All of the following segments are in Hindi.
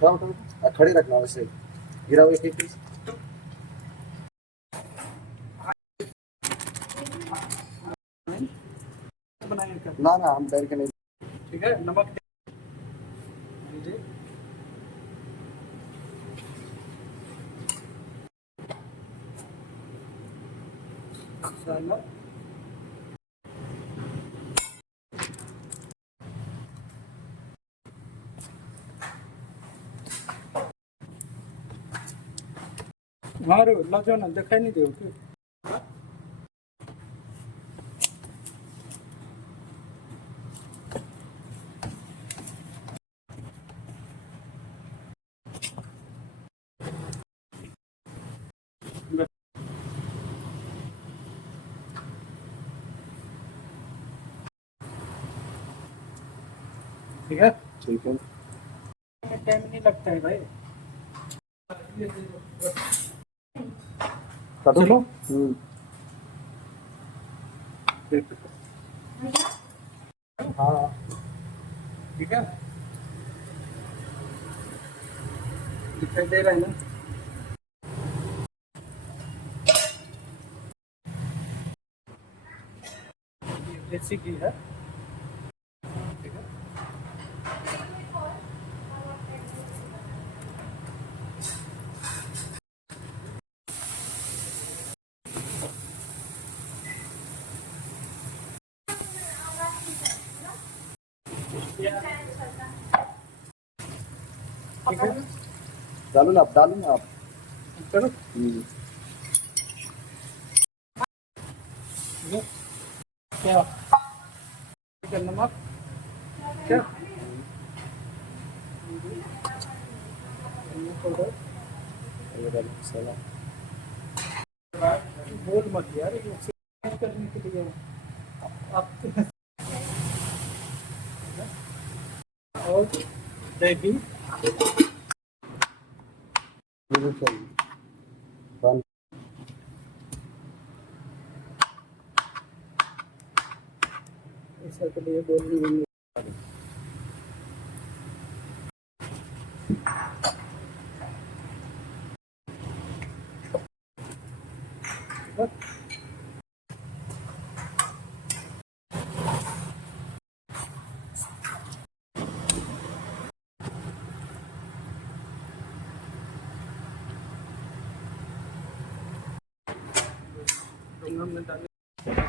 उठाओ उठाओ, खड़े रखना वैसे, गिराओ एक एक पीस। ना ना, हम पैर के नहीं। ठीक है, नमक दीजिए। मसाला हाँ रो लाजो ना दिखाई नहीं दे ओके। ठीक है, ठीक है, टाइम नहीं लगता है भाई। काटो। चलो। हाँ ठीक है, दिखाई दे रहा है ना। ये देसी घी है। ठीक है, ठीक है, डालो ना आप, डालो ना आप। चलो। ये क्या ठीक है, नमक क्या पाउडर ये डालो मसाला। बोल मत यार, ये एक्सरसाइज करने के लिए है। आप और दही ये भी चाहिए। बन- ऐसा के लिए बोल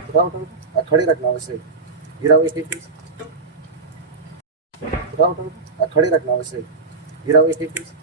उठाओ उठाओ, खड़े रखना वैसे, गिराओ एक एक पीस। उठाओ उठाओ, खड़े रखना वैसे, गिराओ एक एक पीस।